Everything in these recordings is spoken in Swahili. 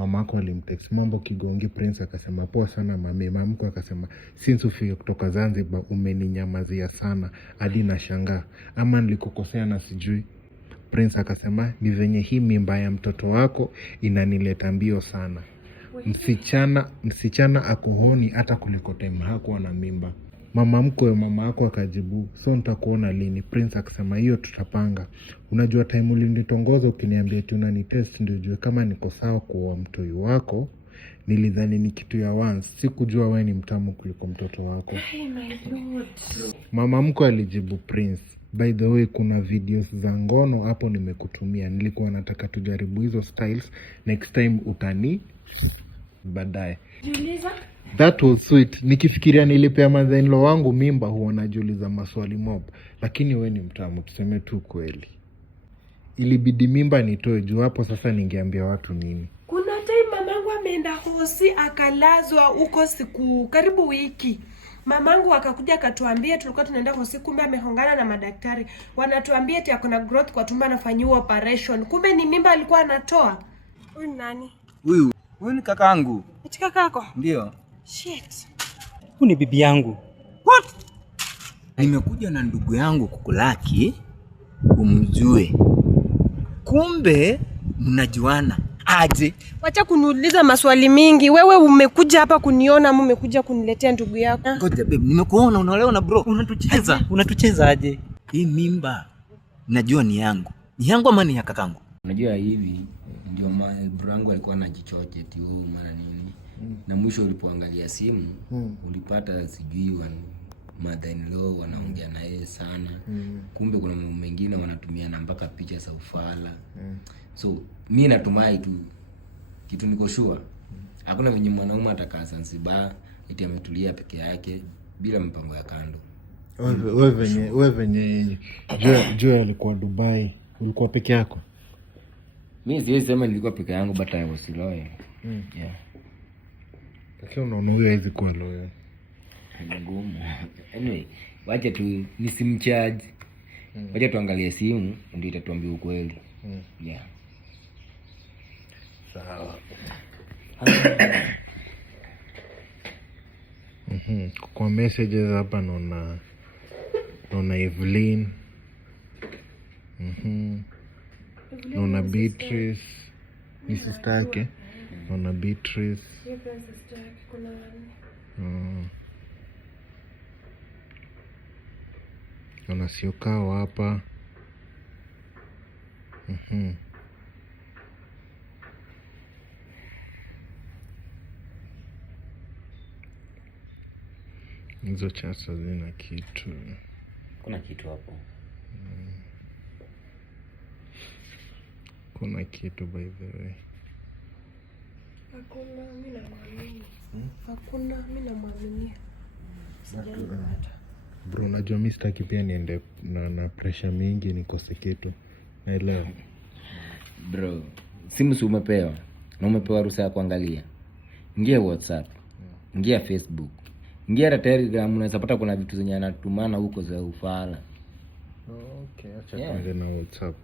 mamako alimtext mambo kigongi. Prince akasema poa sana mami. Mamako akasema since ufike kutoka Zanzibar umeninyamazia sana hadi nashangaa, ama nilikukosea na sijui. Prince akasema ni venye hii mimba ya mtoto wako inanileta mbio sana. Msichana akuhoni hata kuliko time hakuwa na mimba. Mama yako akajibu so nitakuona lini? Prince akasema hiyo tutapanga. Unajua time ulinitongoza ukiniambia eti unanitest ndio ujue kama niko sawa kuoa mtoi wako. Nilidhani ni kitu ya once, sikujua wewe ni mtamu kuliko mtoto wako. Hey my lord. Mama mkwe alijibu Prince, by the way kuna videos za ngono hapo nimekutumia. Nilikuwa nataka tujaribu hizo styles, next time utani baadaye. Jiuliza? That was sweet. Nikifikiria nilipea mother-in-law wangu mimba huwa najiuliza maswali mob. Lakini we ni mtamu, tuseme tu kweli. Ilibidi mimba nitoe juu hapo sasa ningeambia watu nini. Kuna time mamangu ameenda hosi akalazwa huko siku karibu wiki. Mamangu akakuja akatuambia tulikuwa tunaenda hosi, kumbe amehongana na madaktari. Wanatuambia eti akona growth kwa tumbo anafanyiwa operation. Kumbe ni mimba alikuwa anatoa. Huyu nani? Huyu ni kakaangu. Eti kakako? Ndio. Shit. Huyu ni bibi yangu. What? Nimekuja na ndugu yangu kukulaki umjue. Kumbe mnajuana aje? Wacha kuniuliza maswali mingi. Wewe umekuja hapa kuniona ama umekuja kuniletea ndugu yako? Ngoja babe, nimekuona unaolewa na bro. Unatucheza aje? Hii mimba najua ni yangu. Ni yangu ama ni ya kakangu? Unajua hivi ndio bro yangu alikuwa anajichoche eti mara nini. Na mwisho ulipoangalia simu ulipata sijui mother-in-law wanaongea na yeye sana. Kumbe kuna mambo mengine wanatumiana mpaka picha za ufala. So mimi natumai tu kitu niko sure. Hakuna mwenye mwanaume atakaa Zanzibar eti ametulia peke yake bila mpango ya kando. Wewe venye Joy alikuwa Dubai, ulikuwa peke yako? Mimi siwezi sema nilikuwa peke yangu but I was loyal. Yeah. Lakini unaona huyo hawezi kuwa loyal. Ni ngumu. Anyway, wacha tu nisimcharge. Wacha tuangalie simu ndio itatuambia ukweli. Yeah. Sawa. Kwa messages hapa naona Evelyn. Naona Beatrice. Ni sister yake. Naona Beatrice. Naona Siokao hapa. Hizo chasa zina kitu. Kuna kitu hapo. Kuna kitu by the way. Hakuna, mimi namwamini. Hakuna, mimi namwamini. Sijaipata. Bro, najua mimi sitaki pia niende na pressure mingi nikose kitu. Naelewa. Bro, simu si umepewa. Na umepewa ruhusa ya kuangalia. Ingia WhatsApp. Ingia Facebook. Ingia Telegram, unaweza pata kuna vitu zenye anatumana huko za ufala. Okay, acha tuanze na WhatsApp.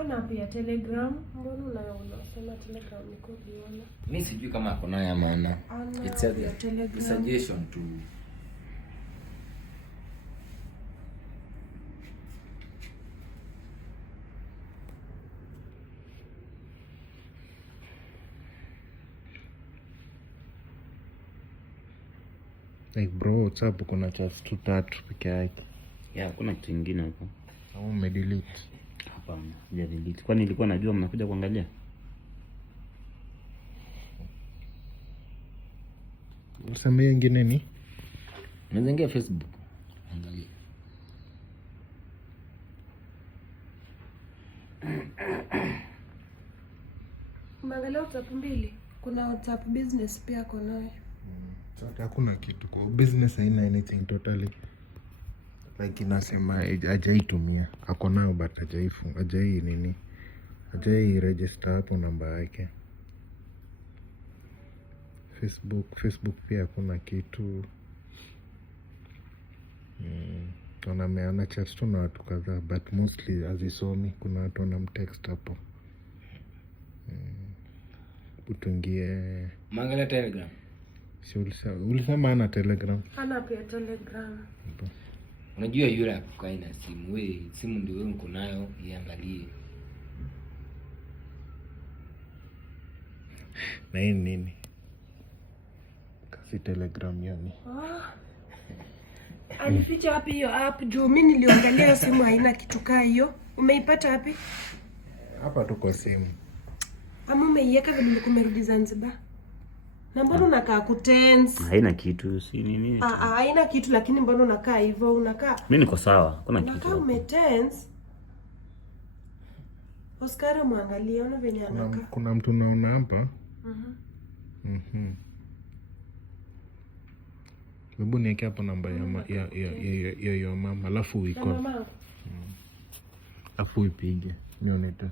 Ana pia Telegram, mbona unasema Telegram niko biona? Mimi sijui kama ako naye maana. It's a suggestion to like bro, WhatsApp kuna chats 3 peke yake. Yeah, kuna kitu kingine hapo. Au umedelete? Hapana, sijadelete. Kwani nilikuwa najua mnakuja kuangalia? Unasema nyingine ni? Unaweza ingia Facebook. Angalia. Umeangalia WhatsApp mbili? Kuna WhatsApp business pia kuna. Sasa hakuna kitu kwa business, haina anything totally. Like inasema hajaitumia. Ako nayo but hajai register hapo namba yake. Facebook pia hakuna kitu. Ana chat tu na watu kadhaa but mostly hazisomi. Kuna watu wanamtext hapo. tuingie. Mangalia Telegram. Si ulisema ana Telegram? Hana pia Telegram. Unajua yule akakai na simu. Wewe simu ndio wewe uko nayo, iangalie. Na hii nini? Kasi Telegram yani. Alificha wapi hiyo app? Juu mimi niliangalia simu haina kitu kaa hiyo. Umeipata wapi? Hapa tuko simu. Ama umeiweka vile ulikuwa umerudi Zanzibar? Na mbona unakaa kutense? Haina kitu, si nini? Haina kitu, lakini mbona unakaa hivyo? Unakaa Mimi niko sawa, kuna kitu. unakaa umetense. Oscar muangalie, ona venye anakaa. Kuna mtu naona hapa. Hebu niweke hapo namba ya mama, alafu uiko. Alafu ipige. Nione tu.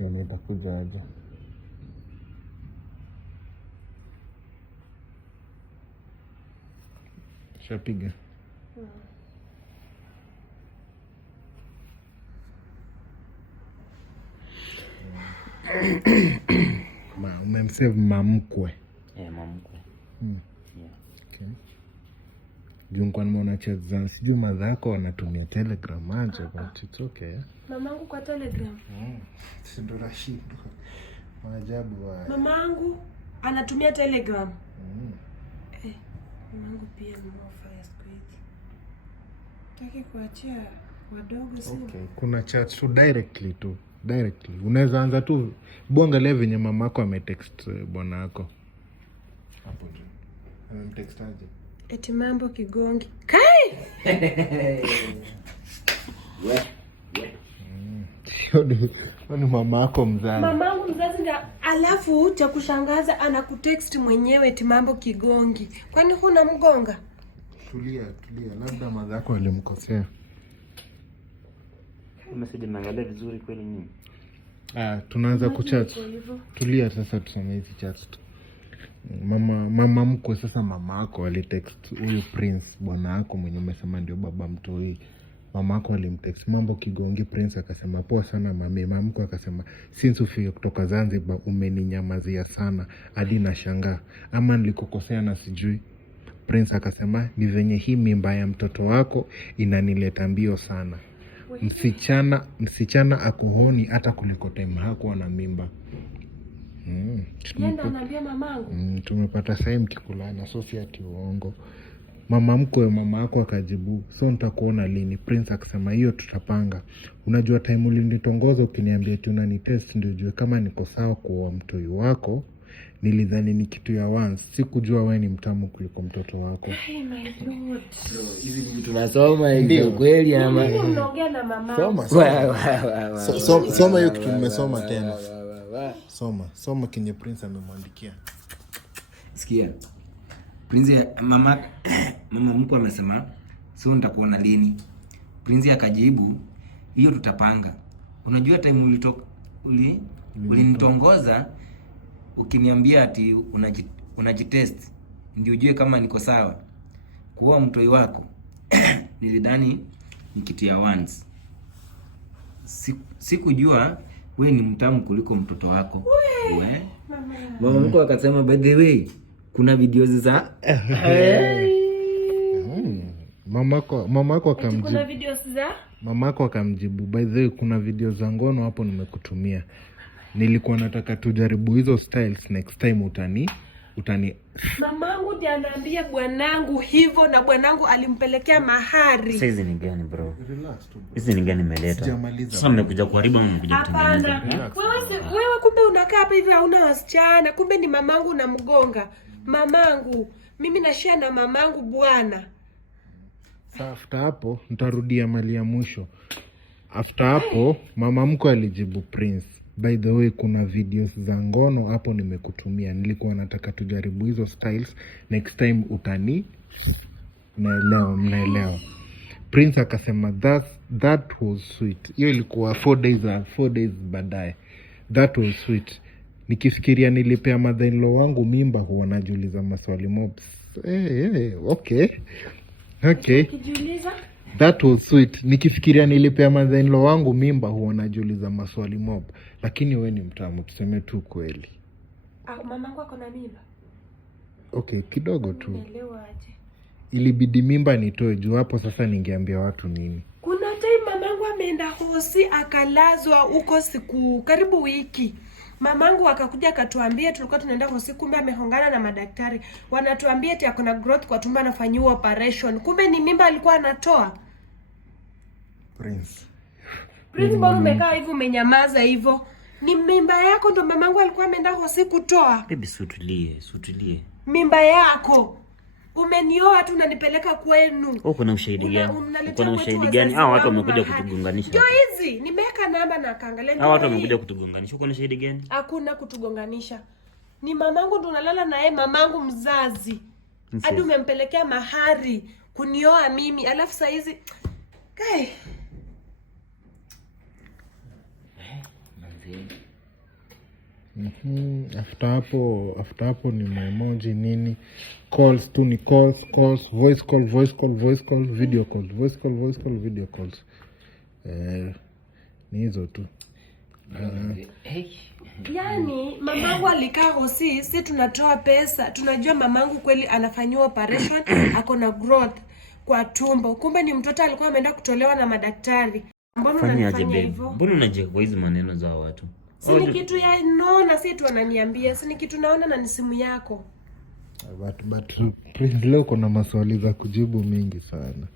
Nione itakuja aje. Shapiga. Umemsave mamkwe. Mamkwe. Okay. Jungwa nimeona chat za sijui madhako wanatumia Telegram aje, but it's okay. Mamangu kwa Telegram. Si ndo Rashid. Maajabu haya. Mamangu anatumia Telegram. Mamangu pia ni mofaya siku hizi. Taki kuachia wadogo simu. Okay, kuna chat tu directly. Unaweza anza tu bonga venye mamako ametext bwana wako. Hapo tu. Amemtext aje? Eti mambo kigongi. Kai! Ni mamako mzazi. Mamangu mzazi ndio, alafu cha kushangaza anakutext mwenyewe eti mambo kigongi. Kwani huna mgonga? Tulia. Labda madhako alimkosea. Message naangalia vizuri kweli nini? Tunaanza kuchat. Tulia sasa tusome hizi chat. Mama mkwe sasa, mama yako alitext huyu Prince bwana wako mwenye umesema ndio baba mtoi. Mama yako alimtext mambo kigongi. Prince akasema poa sana mami. Mama mkwe akasema since ufike kutoka Zanzibar umeninyamazia sana hadi nashangaa, ama nilikukosea na sijui. Prince akasema ni venye hii mimba ya mtoto wako inanileta mbio sana. Msichana akuhoni hata kuliko time hakuwa na mimba. Yenda anambia mamangu. Tumepata sai mkikulana, so si ati uongo. Mama yako akajibu, so nitakuona lini? Prince akasema hiyo tutapanga. Unajua time ulinitongoza ukiniambia eti unanitest ndio ujue kama niko sawa kuoa mtoi wako. Nilidhani ni kitu ya once, sikujua wewe ni mtamu kuliko mtoto wako. Hey my lord. Hizi vitu tunasoma ndio kweli ama? Unaongea na mama. Soma hiyo kitu nimesoma tena. Soma kenye Prince amemwandikia. Sikia. Prince mama mkwe amesema sio nitakuona lini. Prince akajibu hiyo tutapanga. Unajua time ulinitongoza ukiniambia ati unajitest ndio ujue kama niko sawa kuoa mtoi wako. Nilidhani ni kitu ya once. Sikujua wewe ni mtamu kuliko mtoto wako. Mama mkwe akasema by the way kuna videos za Mamako akamjibu. Kuna videos za? Mamako akamjibu by the way kuna video za ngono hapo nimekutumia. Nilikuwa nataka tujaribu hizo styles next time utani. Mamangu ndiye anaambia bwanangu hivyo na bwanangu alimpelekea mahari. Sasa hizi ni gani bro? Hizi ni gani nimeleta? Sasa mmekuja kuharibu ama mmekuja kutengeneza? Wewe kumbe unakaa hapa hivi hauna wasichana. Kumbe ni mamangu na mgonga. Mamangu, mimi nashia na mamangu bwana. After hapo nitarudia mali ya mwisho. After hapo mama mko alijibu Prince, by the way kuna videos za ngono hapo nimekutumia. Nilikuwa nataka tujaribu hizo styles next time utani. Mnaelewa. Prince akasema that was sweet. Hiyo ilikuwa 4 days baadaye. That was sweet. Nikifikiria nilipea mother-in-law wangu mimba huwa najiuliza maswali mobs. Okay. Kijiuliza? That was sweet. Nikifikiria nilipea mother-in-law wangu mimba huwa najiuliza maswali mob. Lakini wewe ni mtamu, tuseme tu kweli. Mamangu ako na mimba. Okay, kidogo tu. Nielewa aje. Ilibidi mimba nitoe juu hapo sasa ningeambia watu nini. Kuna time mamangu ameenda hosi akalazwa huko siku karibu wiki. Mamangu akakuja akatuambia tulikuwa tunaenda hosi, kumbe amehongana na madaktari. Wanatuambia eti akona growth kwa tumbo, anafanyiwa operation. Kumbe ni mimba alikuwa anatoa. Prince, mbona umekaa hivyo umenyamaza hivyo? Ni mimba yako ndo mamangu alikuwa ameenda hosi kutoa. Baby, sutulie. Mimba yako. Umenioa tu unanipeleka kwenu. Uko na ushahidi gani? Uko na ushahidi gani? Hao watu wamekuja kutugonganisha. Ndio hizi, nimeweka namba na kaangalia. Hao watu wamekuja kutugonganisha. Uko na ushahidi gani? Hakuna kutugonganisha. Ni mamangu ndo unalala na yeye, mamangu mzazi. Hadi umempelekea mahari kunioa mimi. Alafu saa hizi kai. After hapo ni emoji nini? Calls tu ni calls, voice call, video call, video calls. Ni hizo tu. Yani mamangu alikaa hosi, si tunatoa pesa. Tunajua mamangu kweli anafanyiwa operation, ako na growth kwa tumbo. Kumbe ni mtoto alikuwa ameenda kutolewa na madaktari. Mbona unanifanya hivyo? Mbona unajeka kwa hizi maneno za watu? Si ni kitu ya naona, si tu wananiambia, si ni kitu naona na ni simu yako. But Prince, leo kuna maswali za kujibu mingi sana.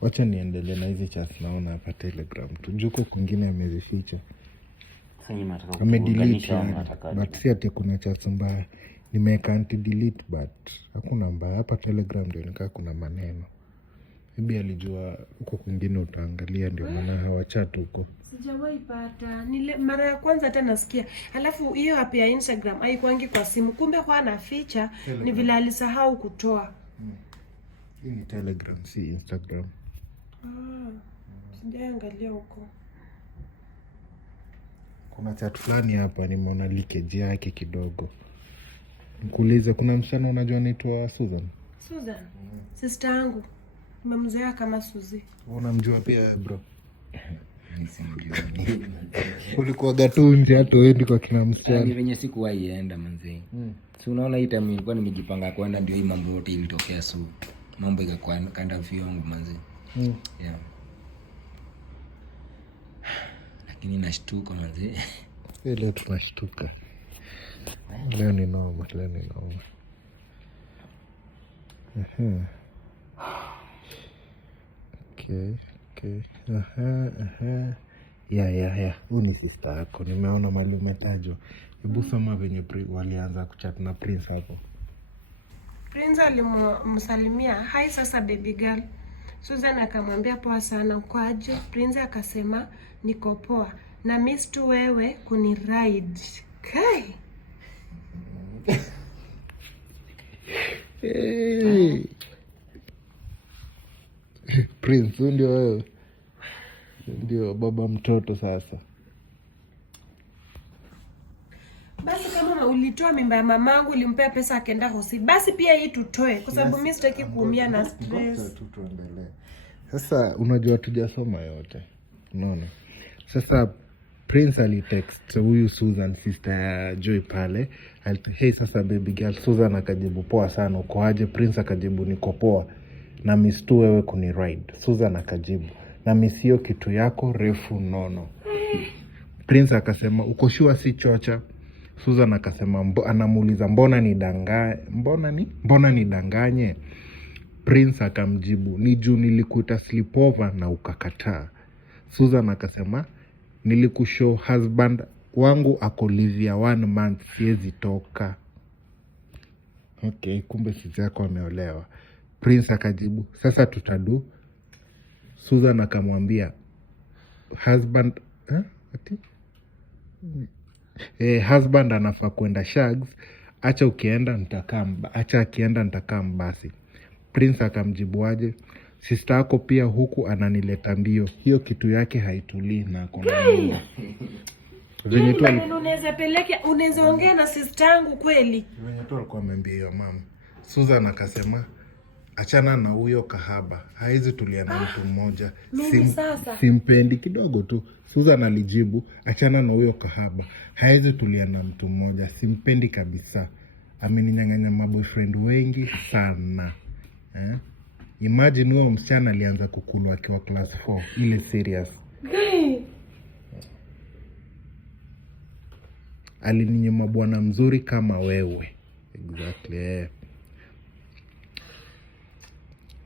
Wacha niendelee na hizi chats naona hapa Telegram. Tujuko kwingine amezificha. Amedelete, but si ati kuna chats mbaya. Nimeweka anti-delete but hakuna mbaya. Hapa Telegram ndio nikaa kuna maneno. Maybe alijua huko kwingine utaangalia ndio maana hawachat huko. Sijawahi pata. Mara ya kwanza tena nasikia. Alafu hiyo app ya Instagram haikuangi kwa simu. Kumbe kwa na feature ni vile alisahau kutoa. Hii ni Telegram, si Instagram. Sijaangalia huko. Kuna chat fulani hapa nimeona leakage yake kidogo. Nikuulize, kuna msichana unajua anaitwa Susan? Susan? Sister yangu. Nimemzoea kama Suzy. Unamjua pia bro? Ulikuwa gatunje hata uendi kwa kina msichana. Ni venye sikuwahi enda manzi. Si unaona hii time nilikuwa nimejipanga kwenda ndio hii mambo yote ilitokea, so mambo ikakuwa kanda vyangu manzi. Yeah. Lakini nashtuka manzi. Leo tunashtuka. Leo ni noma. Okay. Yeah. Huyu ni sister yako. Nimeona mali umetajwa. Hebu soma venye walianza kuchat na Prince hapo. Prince alimsalimia, "Hi sasa baby girl." Susan akamwambia poa sana, ukoaje? Prince akasema niko poa. Na miss tu wewe kuni ride. Kai. Hey. Prince, ndio wewe. Ndio baba mtoto sasa. Basi kama ulitoa mimba ya mamangu, ulimpea pesa akaenda hosi, basi pia hii tutoe kwa sababu mimi sitaki kuumia na stress. Tuendelee. Sasa unajua tujasoma yote. Unaona? Sasa Prince alitext huyu Susan, sister ya Joy pale. Hey sasa baby girl. Susan akajibu poa sana, uko aje? Prince akajibu niko poa. Na miss tu wewe kuni ride. Susan akajibu na miss hiyo kitu yako refu nono. Prince akasema uko sure si chocha? Susan akasema anamuuliza mbona nidanganye? Prince akamjibu ni juu nilikuita sleepover na ukakataa. Susan akasema nilikushow husband wangu akolivia 1 month siwezi toka. Okay, kumbe sisi yako ameolewa. Prince akajibu sasa tutadu. Susan akamwambia husband husband anafaa kwenda shags, acha akienda nitakaa basi. Prince akamjibu aje, sister yako pia huku ananileta mbio, hiyo kitu yake haitulii na akona nini. Venye tu unaweza ongea na sister yangu kweli? Venye tu alikuwa ameambia mama. Susan akasema achana na huyo kahaba, haizi tulia na mtu mmoja. Sasa Simpendi kidogo tu. Susan alijibu, achana na huyo kahaba, haizi tulia na mtu mmoja, simpendi kabisa. Ameninyang'anya maboyfriend wengi sana. Imagine huyo msichana alianza kukulwa akiwa class 4, ile serious. Alininyima bwana mzuri kama wewe. Exactly.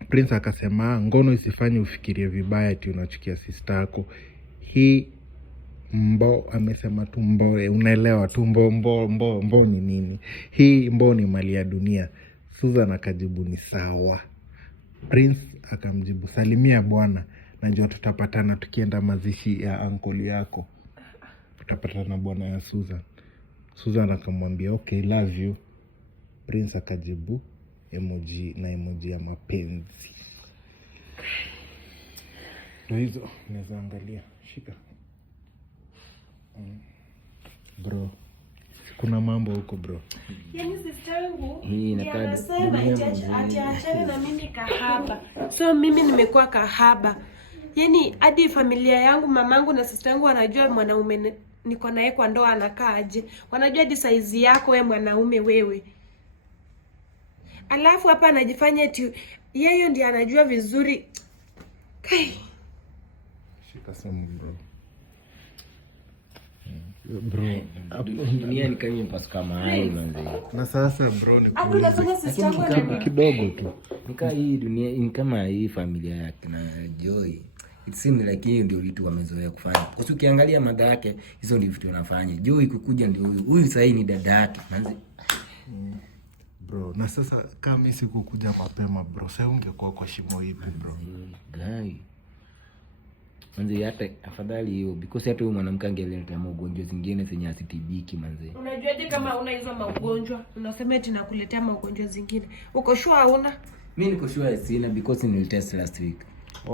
Prince akasema, ngono isifanye ufikirie vibaya ati unachukia sister yako. Hii mbo, amesema tu mbo, unaelewa tu mbo ni nini? Hii mbo ni mali ya dunia. Susan akajibu ni sawa. Prince akamjibu, salimia bwana, najua tutapatana tukienda mazishi ya uncle yako. Tutapatana bwana ya Susan. Susan akamwambia okay, love you. Prince akajibu emoji na emoji ya mapenzi. Ndio hizo, naweza angalia. Shika. Bro, kuna mambo huko bro. Yaani sistangu inakaa anasema ati achane na mimi kahaba. So mimi nimekuwa kahaba. Yaani hadi familia yangu, mamangu na sistangu wanajua mwanaume niko naye kwa ndoa anakaaje. Wanajua hadi size yako wewe mwanaume wewe. Alafu hapa anajifanya eti yeye ndiye anajua vizuri. Shika simu bro. Bro, dunia ni kama mpasuka mahali manzi. na sasa bro ni Hapo unafanya sistangu na kidogo tu. Nika hii dunia ni kama hii familia yake na Joy. It seems like hiyo ndio vitu wamezoea kufanya. Kwa sababu ukiangalia madha yake, hizo ndio vitu wanafanya. Joy kukuja ndio huyu sasa ni dada yake. Manzi. Bro, na sasa kama mimi sikukuja mapema bro, sasa ungekuwa kwa shimo hivi bro. Guy. Manzi hata afadhali hiyo because hata huyu mwanamke angeleta magonjwa zingine zenye asitibiki manzi. Unajuaje kama una hizo magonjwa? Unasema eti nakuletea magonjwa zingine. Uko sure hauna? Mimi niko sure sina because nilitest last week.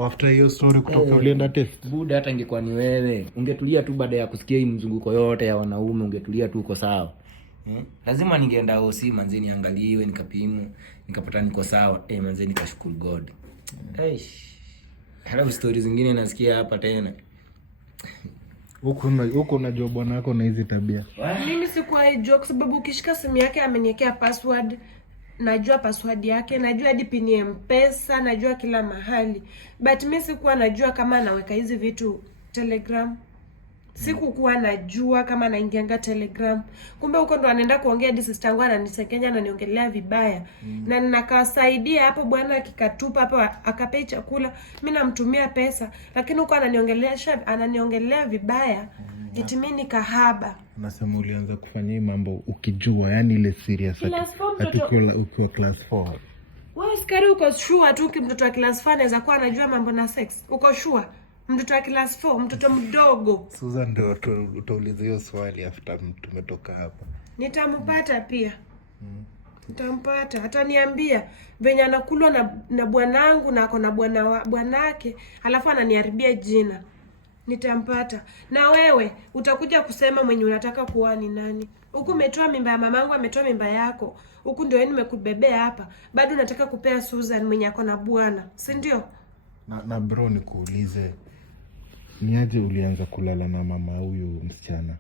After hiyo story kutoka ulienda test. Buda, hata ingekuwa ni wewe, ungetulia tu baada ya kusikia hii mzunguko yote ya wanaume, ungetulia tu uko sawa. Lazima ningeenda hosi manzi niangaliwe, nikapimwa, nikapata niko sawa. Manzi nikashukuru God. Halafu stories zingine nasikia hapa tena. Huko unajua bwana wako na hizi tabia. Mimi sikuwa joke sababu ukishika simu yake ameniwekea password. Najua password yake, najua hadi pin ya M-Pesa, najua kila mahali. But mimi sikuwa najua kama anaweka hizi vitu Telegram. Sikukuwa najua kama anaingianga Telegram. Kumbe huko ndo anaenda kuongea hadi sister yangu ananisekenya ananiongelea vibaya. Na ninakasaidia hapo bwana akikatupa hapo akapei chakula, mimi namtumia pesa, lakini huko ananiongelea vibaya. Eti mimi ni kahaba. Nasema ulianza kufanya hii mambo ukijua, yani ile serious ukiwa class 4. Wewe sikari uko sure tu mtoto wa class 4 anaweza kuwa anajua mambo na sex? Uko sure? Mtoto wa class 4, mtoto mdogo. Susan ndio utauliza hiyo swali after tumetoka hapa. Nitampata pia. Nitampata. Ataniambia venye anakulwa na bwanangu na ako na bwanake, alafu ananiharibia jina. Nitampata. Na wewe utakuja kusema mwenye unataka kuoa ni nani. Huku umetoa mimba ya mamangu, ametoa mimba yako. Huku ndio nimekubebea hapa. Bado nataka kupea Susan mwenye ako na bwana. Si ndio? Na bro nikuulize. Ni aje ulianza kulala na mama huyu msichana?